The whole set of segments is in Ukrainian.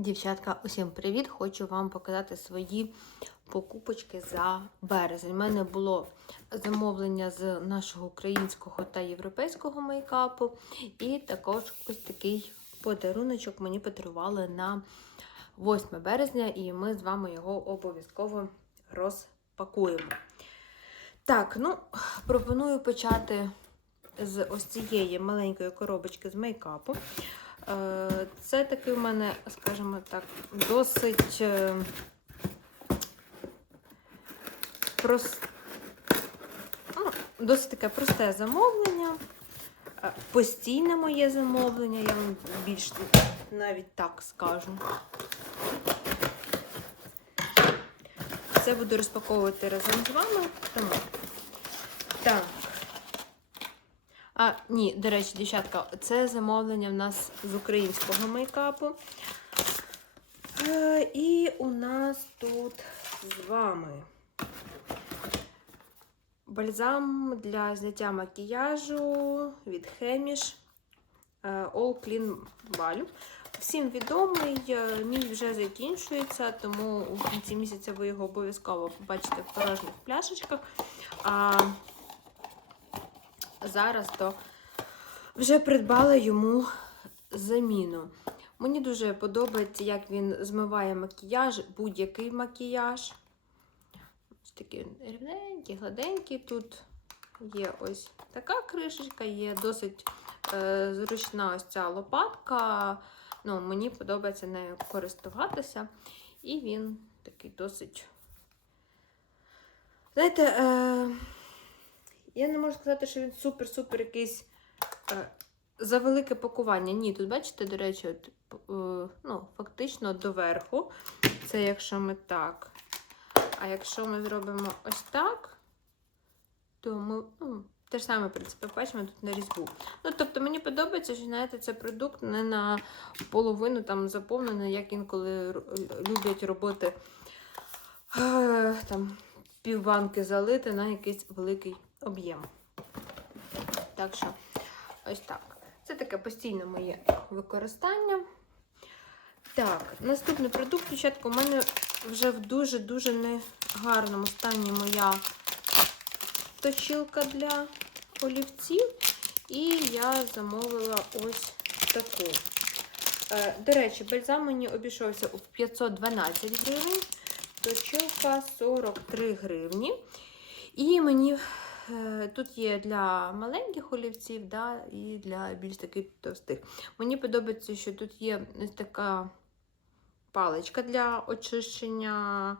Дівчатка, усім привіт! Хочу вам показати свої покупочки за березень. У мене було замовлення з нашого українського та європейського мейкапу. І також ось такий подаруночок мені подарували на 8 березня, і ми з вами його обов'язково розпакуємо. Так, ну, пропоную почати з ось цієї маленької коробочки з мейкапу. Е, Це такий в мене, скажімо так, досить е, прос... ну, досить таке просте замовлення. Е, Постійне моє замовлення, я вам більш навіть так скажу. Це буду розпаковувати разом з вами. Тому. Так. А, ні, до речі, дівчатка, це замовлення в нас з українського мейкапу. Е, і у нас тут з вами бальзам для зняття макіяжу від Хеміш All Clean Balm. Всім відомий, е, мій вже закінчується, тому у кінці місяця ви його обов'язково побачите в порожніх пляшечках. А зараз то вже придбала йому заміну. Мені дуже подобається, як він змиває макіяж, будь-який макіяж. Ось такий рівненький, гладенький. Тут є ось така кришечка, є досить е, зручна ось ця лопатка. Ну, Мені подобається нею користуватися. І він такий досить. Знаєте, е, я не можу сказати, що він супер-супер якийсь е, за велике пакування. Ні, тут, бачите, до речі, от, е, ну, фактично доверху. Це якщо ми так. А якщо ми зробимо ось так, то ми ну, те ж саме, в принципі, бачимо тут на різьбу. Ну, тобто мені подобається, що знаєте, це продукт не на половину там заповнений, як інколи люблять робити е, там, півбанки залити на якийсь великий об'єм. Так що, ось так. Це таке постійне моє використання. Так, наступний продукт, дівчатка, у мене вже в дуже-дуже негарному стані моя точилка для олівців. І я замовила ось таку. Е, До речі, бальзам мені обійшовся у 512 гривень, точилка 43 гривні. І мені тут є для маленьких олівців, да, і для більш таких товстих. Мені подобається, що тут є така паличка для очищення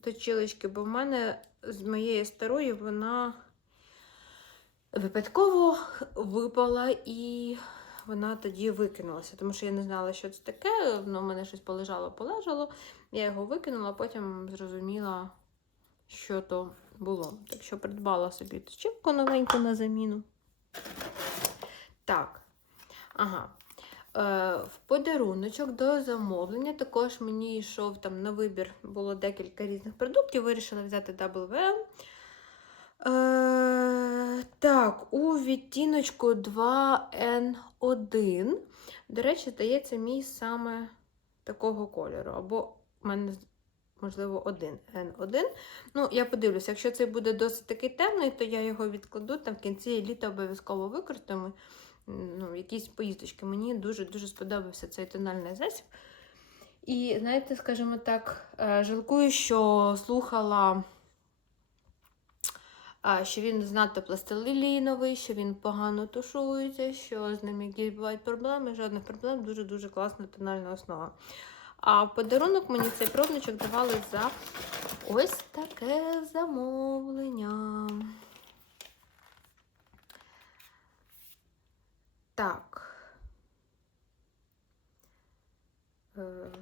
точилочки, бо в мене з моєї старої вона випадково випала і вона тоді викинулася, тому що я не знала, що це таке. Воно в мене щось полежало, полежало. Я його викинула, потім зрозуміла, що то було. Так що придбала собі точилку новеньку на заміну. Так. Ага. Е, в подаруночок до замовлення також мені йшов там на вибір, було декілька різних продуктів. Вирішила взяти WM. Е, так, у відтіночку 2N1. До речі, здається, мій саме такого кольору. Або в мене, можливо, 1N1. Ну, я подивлюся, якщо це буде досить такий темний, то я його відкладу там в кінці літа обов'язково використаємо ну, якісь поїздочки. Мені дуже-дуже сподобався цей тональний засіб. І, знаєте, скажімо так, е, жалкую, що слухала, е, що він знато пластиліновий, що він погано тушується, що з ним якісь бувають проблеми, жодних проблем, дуже-дуже класна тональна основа. А в подарунок мені цей пробничок давали за ось таке замовлення. Так. Е,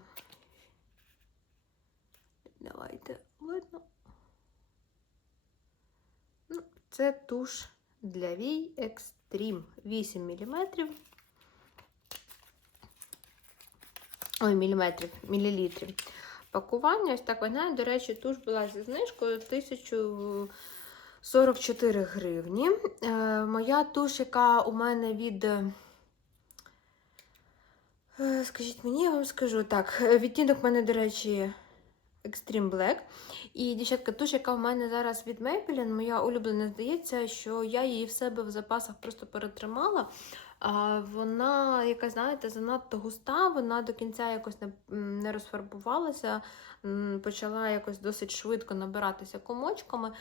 Давайте видно. Ну, Це туш для вій Extreme 8 мм. Ой, міліметрів, мілілітрів. Пакування, ось так виглядає. До речі, туш була зі знижкою 1044 гривні. Е, моя туш, яка у мене від Е, Скажіть мені, я вам скажу. Так, відтінок в мене, до речі, Extreme Black. І дівчатка, туш, яка в мене зараз від Maybelline, моя улюблена, здається, що я її в себе в запасах просто перетримала. Вона, яка, знаєте, занадто густа, вона до кінця якось не, розфарбувалася, почала якось досить швидко набиратися комочками.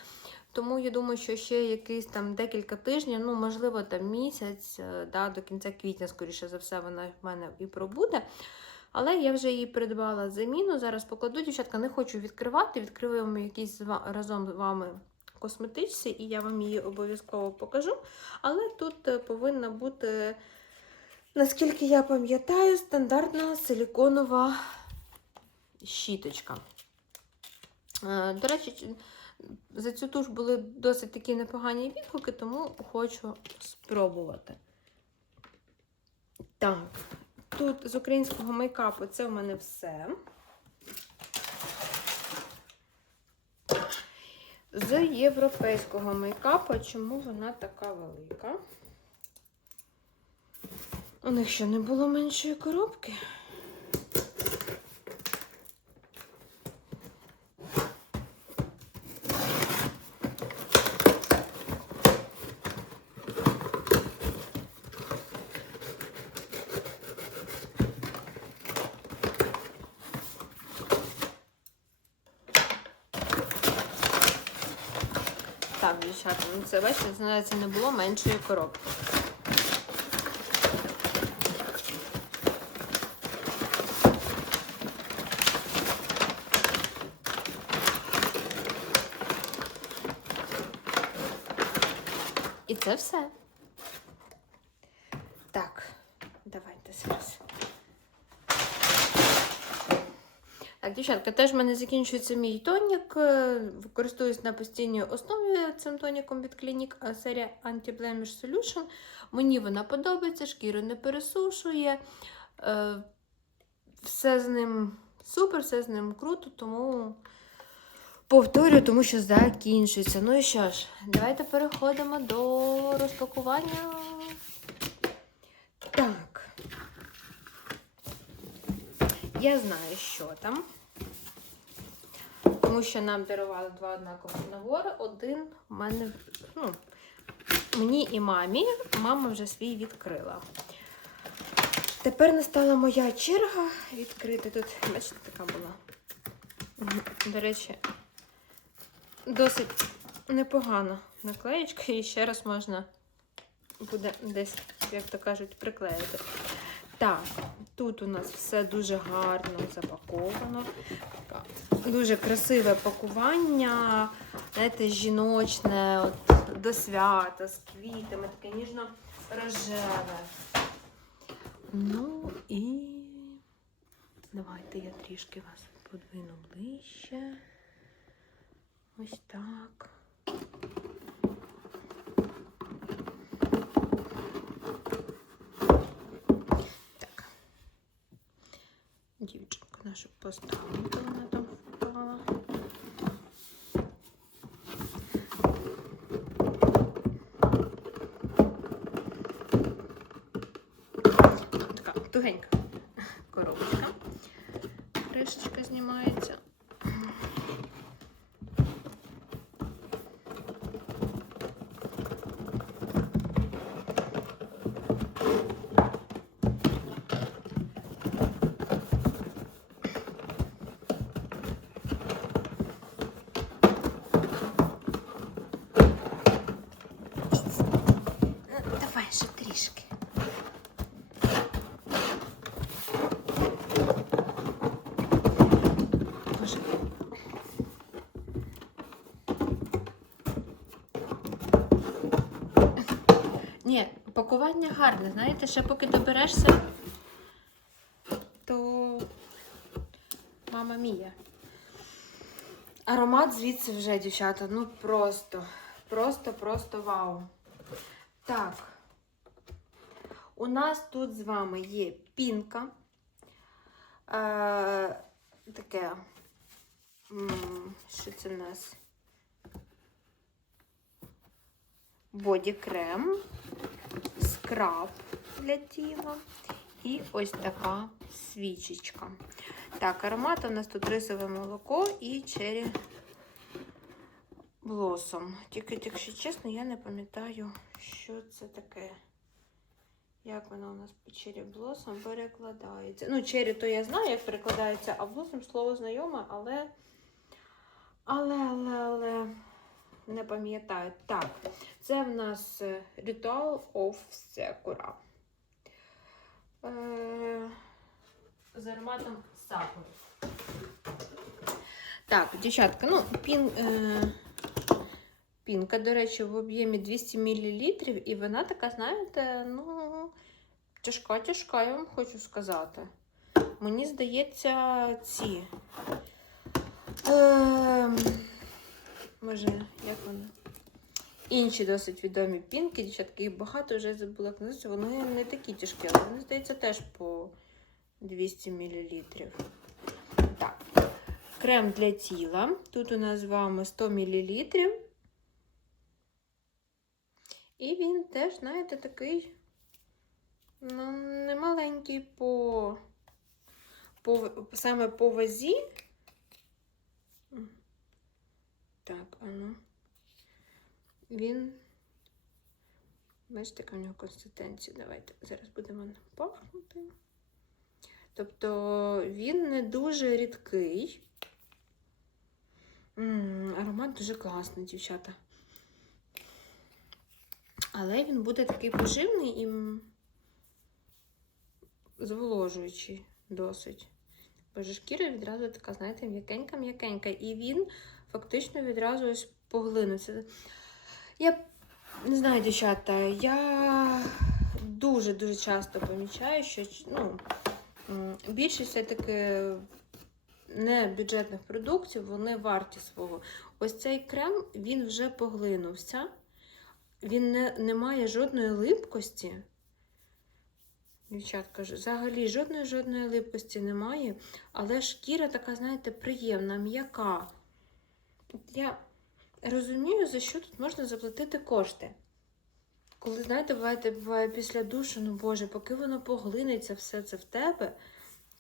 Тому я думаю, що ще якийсь там декілька тижнів, ну, можливо, там місяць, е, да, до кінця квітня, скоріше за все, вона в мене і пробуде. Але я вже її придбала заміну. Зараз покладу, дівчатка, не хочу відкривати. Відкриваємо якийсь разом з вами косметичці, і я вам її обов'язково покажу. Але тут е, повинна бути, наскільки я пам'ятаю, стандартна силіконова щіточка. Е, До речі, за цю туш були досить такі непогані відгуки, тому хочу спробувати. Так, тут з українського мейкапу це в мене все. З європейського мейкапу, чому вона така велика? У них ще не було меншої коробки. Так, дівчата, ну це бачите, це не було меншої коробки. І це все. Так, давайте зараз. Так, дівчатка, теж в мене закінчується мій тонік. е, Користуюсь на постійній основі цим тоніком від Clinique, а серія Anti-Blemish Solution. Мені вона подобається, шкіру не пересушує. е, Все з ним супер, все з ним круто, тому повторюю, тому що закінчується. Ну і що ж, давайте переходимо до розпакування. Так. Я знаю, що там. Тому що нам дарували два однакові набори. Один у мене, ну, мені і мамі. Мама вже свій відкрила. Тепер настала моя черга відкрити. Тут, бачите, така була. До речі, досить непогана наклеєчка, і ще раз можна буде десь, як то кажуть, приклеїти. Так, тут у нас все дуже гарно запаковано. Дуже красиве пакування, знаєте, жіночне, от, до свята, з квітами, таке ніжно-рожеве. Ну і давайте я трішки вас подвину ближче. Ось так. Так. Дівчинку поставити вона там впала. Така тугенька коробочка. Кришечка знімається. Ну, Давай ще трішки. Боже. Ні, пакування гарне, знаєте, ще поки доберешся, то мама мія. Аромат звідси вже, дівчата, ну просто, просто, просто вау. Так. У нас тут з вами є пінка. Е, таке. Що це в нас? Боді крем, скраб для тіла І ось така свічечка. Так, аромат у нас тут рисове молоко і чері блосом. Тільки, якщо чесно, я не пам'ятаю, що це таке. Як вона у нас по чері блосом перекладається. Ну, чері то я знаю, як перекладається, а блосом слово знайоме, але. Але, але, але не пам'ятаю. Так, це в нас е, Ritual of Sakura. Е, з ароматом сакури. Так, дівчатка, ну, пін, е, пінка, до речі, в об'ємі 200 мл, і вона така, знаєте, ну, тяжка-тяжка, я вам хочу сказати. Мені здається, ці. Е, може, як вони? Інші досить відомі пінки, дівчатки, їх багато вже забула як. Вони не такі тяжкі, але вони, здається, теж по 200 мл. Так. Крем для тіла. Тут у нас з вами 100 мл. І він теж, знаєте, такий, ну, не маленький по, по саме по вазі. Так, а ну. Він. Бачите, яка в нього консистенція. Давайте зараз будемо пахнути. Тобто він не дуже рідкий. М -м, аромат дуже класний, дівчата. Але він буде такий поживний і зволожуючий досить. Боже, шкіра відразу така, знаєте, м'якенька-м'якенька. І він фактично відразу ось поглинеться. Я не знаю, дівчата, я дуже-дуже часто помічаю, що ну, більшість все-таки не бюджетних продуктів, вони варті свого. Ось цей крем, він вже поглинувся, він не, не має жодної липкості. Дівчатка, взагалі жодної жодної липкості немає, але шкіра така, знаєте, приємна, м'яка. Я розумію, за що тут можна заплатити кошти. Коли, знаєте, буває, буває після душу, ну Боже, поки воно поглинеться все це в тебе,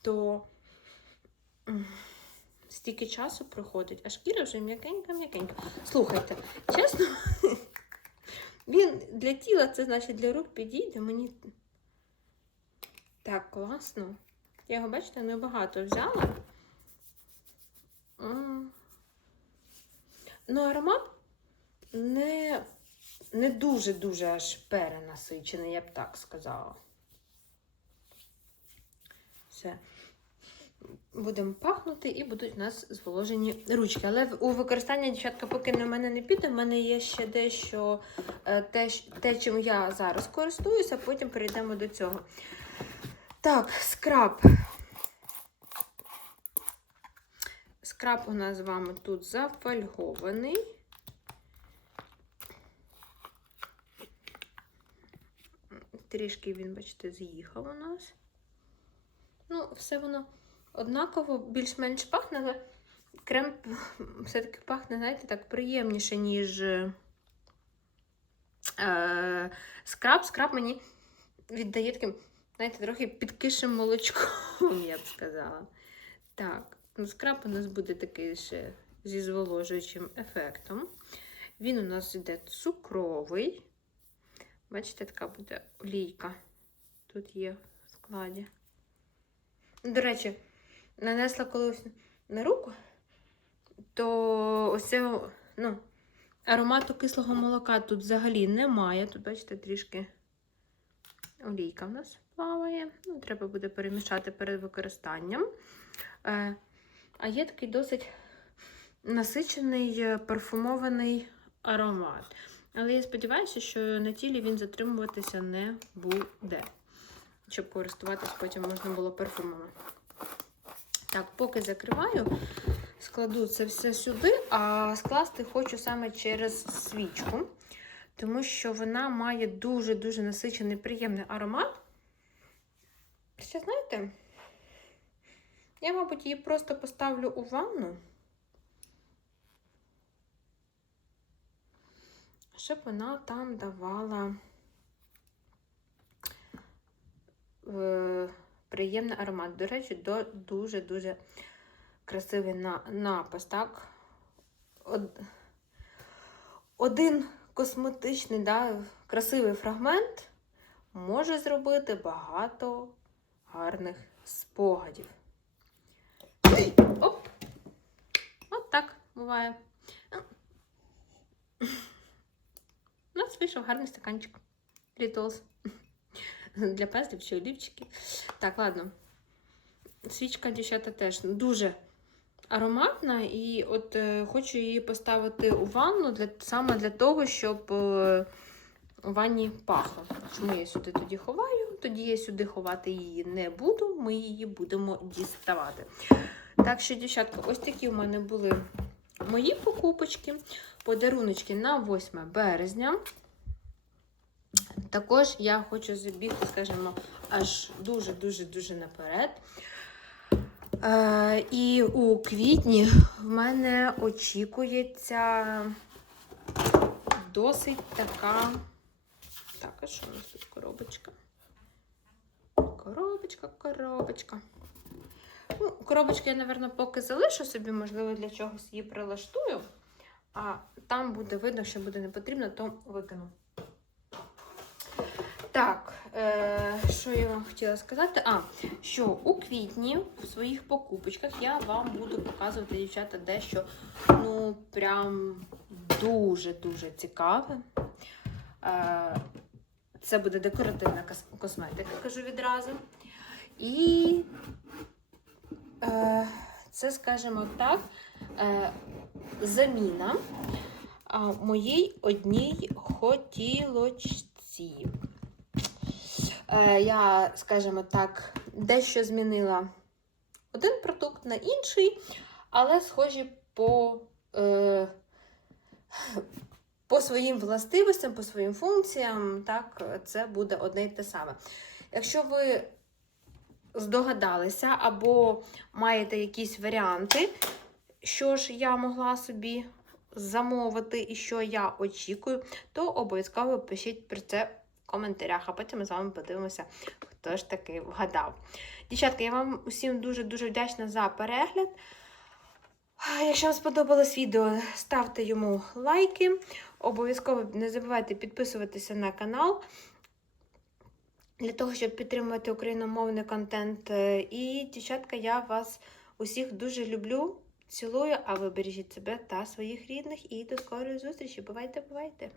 то стільки часу проходить, а шкіра вже м'якенька-м'якенька. Слухайте, чесно, він для тіла, це значить для рук підійде. Мені так класно. Я його, бачите, небагато взяла. Ну, аромат не не дуже-дуже аж перенасичений, я б так сказала. Все. Будемо пахнути і будуть у нас зволожені ручки. Але у використання, дівчатка, поки на мене не піде, в мене є ще дещо е, те, те, чим я зараз користуюся, потім перейдемо до цього. Так, скраб. Скраб у нас з вами тут зафольгований. Трішки він, бачите, з'їхав у нас. Ну, все воно однаково, більш-менш пахне, але крем все-таки пахне, знаєте, так приємніше, ніж е, скраб. Скраб мені віддає таким, знаєте, трохи підкишим молочком, я б сказала. Так. Ну, скраб у нас буде такий ще зі зволожуючим ефектом. Він у нас йде цукровий. Бачите, така буде олійка. Тут є в складі. До речі, нанесла колись на руку, то ось цього, ну, аромату кислого молока тут взагалі немає. Тут, бачите, трішки олійка в нас плаває. Ну, Треба буде перемішати перед використанням. А є такий досить насичений е, парфумований аромат. Але я сподіваюся, що на тілі він затримуватися не буде, щоб користуватись потім можна було парфумами. Так, поки закриваю, складу це все сюди, а скласти хочу саме через свічку, тому що вона має дуже-дуже насичений, приємний аромат. Ще, знаєте, я, мабуть, її просто поставлю у ванну, щоб вона там давала е, приємний аромат. До речі, дуже-дуже красивий на, напис. Так? Од, один косметичний, да, красивий фрагмент може зробити багато гарних спогадів. Оп! От так буває. У нас вийшов гарний стаканчик. Рітолс. Для пестів чи олівчиків. Так, ладно. Свічка, дівчата, теж дуже ароматна, і от е, хочу її поставити у ванну для, саме для того, щоб е, у ванні пахло. Чому я сюди тоді ховаю? Тоді я сюди ховати її не буду, ми її будемо діставати. Так що, дівчатка, ось такі у мене були мої покупочки, подаруночки на 8 березня. Також я хочу забігти, скажімо, аж дуже-дуже-дуже наперед. Е, і у квітні в мене очікується досить така. Так, а що у нас тут коробочка? Коробочка, коробочка. Ну, коробочку я, напевно, поки залишу собі, можливо, для чогось її прилаштую. А там буде видно, що буде не потрібно, то викину. Так, е, що я вам хотіла сказати? А, що у квітні в своїх покупочках я вам буду показувати, дівчата, дещо, ну, прям дуже-дуже цікаве. Е, це буде декоративна косметика, кажу відразу. І це, скажімо так, е, заміна моїй одній хотілочці. Е, я, скажімо так, дещо змінила один продукт на інший, але схожі по, е, по своїм властивостям, по своїм функціям, так, це буде одне й те саме. Якщо ви здогадалися або маєте якісь варіанти, що ж я могла собі замовити і що я очікую, то обов'язково пишіть про це в коментарях, а потім ми з вами подивимося, хто ж таки вгадав. Дівчатка, я вам усім дуже-дуже вдячна за перегляд. Якщо вам сподобалось відео, ставте йому лайки. Обов'язково не забувайте підписуватися на канал для того, щоб підтримувати україномовний контент. Е, І, дівчатка, я вас усіх дуже люблю, цілую, а ви бережіть себе та своїх рідних. І до скорої зустрічі. Бувайте, бувайте!